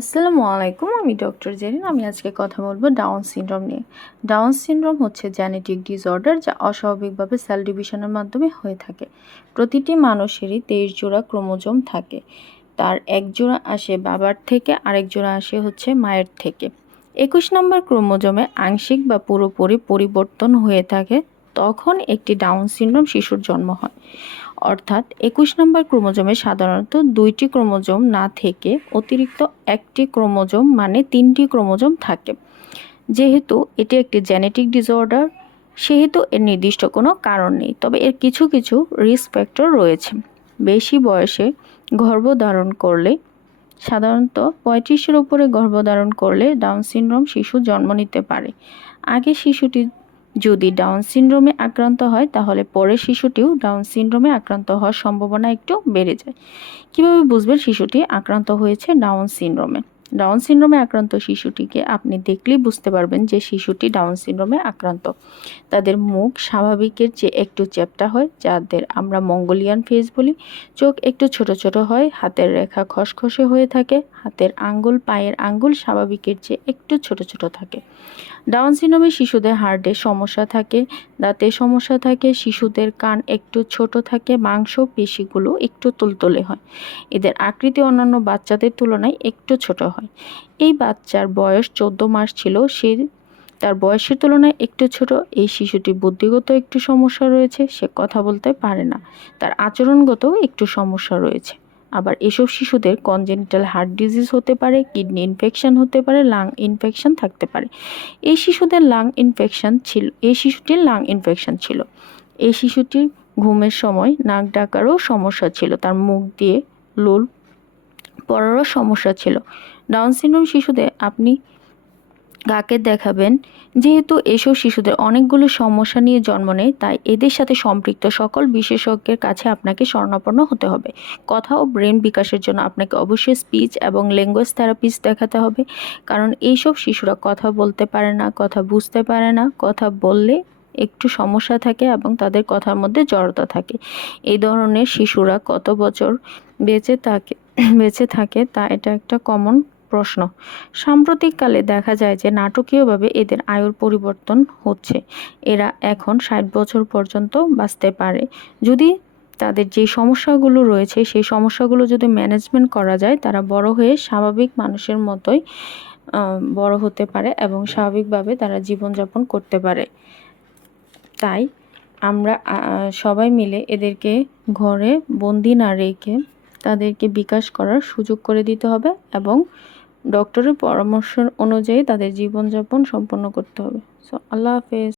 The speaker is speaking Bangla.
আসসালামু আলাইকুম, আমি ডক্টর জেরিন। আমি আজকে কথা বলবো ডাউন সিনড্রোম নিয়ে। ডাউন সিনড্রোম হচ্ছে জেনেটিক ডিসঅর্ডার যা অস্বাভাবিকভাবে সেল ডিভিশনের মাধ্যমে হয়ে থাকে। প্রতিটি মানুষেরই 23 জোড়া ক্রোমোজোম থাকে। তার এক জোড়া আসে বাবার থেকে, আরেক জোড়া আসে হচ্ছে মায়ের থেকে। 21 নম্বর ক্রোমোজোমে আংশিক বা পুরোপুরি পরিবর্তন হয়ে থাকে, তখন একটি ডাউন সিনড্রোম শিশুর জন্ম হয়। অর্থাৎ 21 নম্বর ক্রোমোজোমে সাধারণত 2টি ক্রোমোজোম না থেকে অতিরিক্ত একটি ক্রোমোজোম মানে 3টি ক্রোমোজোম থাকে। যেহেতু এটি একটি জেনেটিক ডিসঅর্ডার, সেহেতু এর নির্দিষ্ট কোনো কারণ নেই, তবে এর কিছু কিছু রিস্ক ফ্যাক্টর রয়েছে। বেশি বয়সে গর্ভধারণ করলে, সাধারণত 35-এর উপরে গর্ভধারণ করলে ডাউন সিনড্রোম শিশু জন্ম নিতে পারে। আগে শিশুটি যদি ডাউন সিনড্রোমে আক্রান্ত হয়, তাহলে পরে শিশুটিও ডাউন সিনড্রোমে আক্রান্ত হওয়ার সম্ভাবনা একটু বেড়ে যায়। কিভাবে বুঝবেন শিশুটি আক্রান্ত হয়েছে ডাউন সিনড্রোমে? ডাউন সিনড্রোমে আক্রান্ত শিশুটিকে আপনি দেখলেই বুঝতে পারবেন যে শিশুটি ডাউন সিনড্রোমে আক্রান্ত। তাদের মুখ স্বাভাবিকের চেয়ে একটু চ্যাপ্টা হয়, যাদের আমরা মঙ্গোলিয়ান ফেস বলি। চোখ একটু ছোট ছোট হয়, হাতের রেখা খসখসে হয়ে থাকে, হাতের আঙ্গুল, পায়ের আঙ্গুল স্বাভাবিকের চেয়ে একটু ছোট ছোট থাকে। ডাউন সিনড্রোমে শিশুদের হার্টে সমস্যা থাকে, দাঁতে সমস্যা থাকে, শিশুদের কান একটু ছোট থাকে, মাংস পেশিগুলো একটু তুলতুলে হয়। এদের আকৃতি অন্যান্য বাচ্চাদের তুলনায় একটু ছোট হয়। এই বাচ্চার বয়স 14 মাস ছিল, সে তার বয়সের তুলনায় একটু ছোট। এই শিশুটি বুদ্ধিগত একটু সমস্যা রয়েছে, সে কথা বলতে পারে না। তার আচরণগত একটু সমস্যা রয়েছে। আবার এসব শিশুদের কনজেনিটাল হার্ট ডিজিজ হতে পারে, কিডনি ইনফেকশন হতে পারে, লাং ইনফেকশন থাকতে পারে। এই শিশুটির লাং ইনফেকশন ছিল। এই শিশুটির ঘুমের সময় নাক ডাকারও সমস্যা ছিল, তার মুখ দিয়ে লোল পড়ারও সমস্যা ছিল। ডাউন সিনড্রোম শিশুদের আপনি কাকে দেখাবেন? যেহেতু এসব শিশুদের অনেকগুলো সমস্যা নিয়ে জন্ম নেয়, তাই এদের সাথে সম্পৃক্ত সকল বিশেষজ্ঞের কাছে আপনাকে শরণাপন্ন হতে হবে। কথা ও ব্রেন বিকাশের জন্য আপনাকে অবশ্যই স্পিচ এবং ল্যাঙ্গুয়েজ থেরাপিস্ট দেখাতে হবে, কারণ এইসব শিশুরা কথা বলতে পারে না, কথা বুঝতে পারে না, কথা বললে একটু সমস্যা থাকে এবং তাদের কথার মধ্যে জড়তা থাকে। এই ধরনের শিশুরা কত বছর বেঁচে থাকে তা এটা একটা কমন প্রশ্ন। সাম্প্রতিককালে দেখা যায় যে নাটকীয়ভাবে এদের আয়ুর পরিবর্তন হচ্ছে। এরা এখন 60 বছর পর্যন্ত বাঁচতে পারে, যদি তাদের যে সমস্যাগুলো রয়েছে সেই সমস্যাগুলো যদি ম্যানেজমেন্ট করা যায়, তারা বড় হয়ে স্বাভাবিক মানুষের মতোই বড় হতে পারে এবং স্বাভাবিকভাবে তারা জীবনযাপন করতে পারে। তাই আমরা সবাই মিলে এদেরকে ঘরে বন্দি না রেখে তাদেরকে বিকাশ করার সুযোগ করে দিতে হবে এবং ডক্টরের পরামর্শ অনুযায়ী তাদের জীবনযাপন সম্পন্ন করতে হবে। আল্লাহ হাফেজ।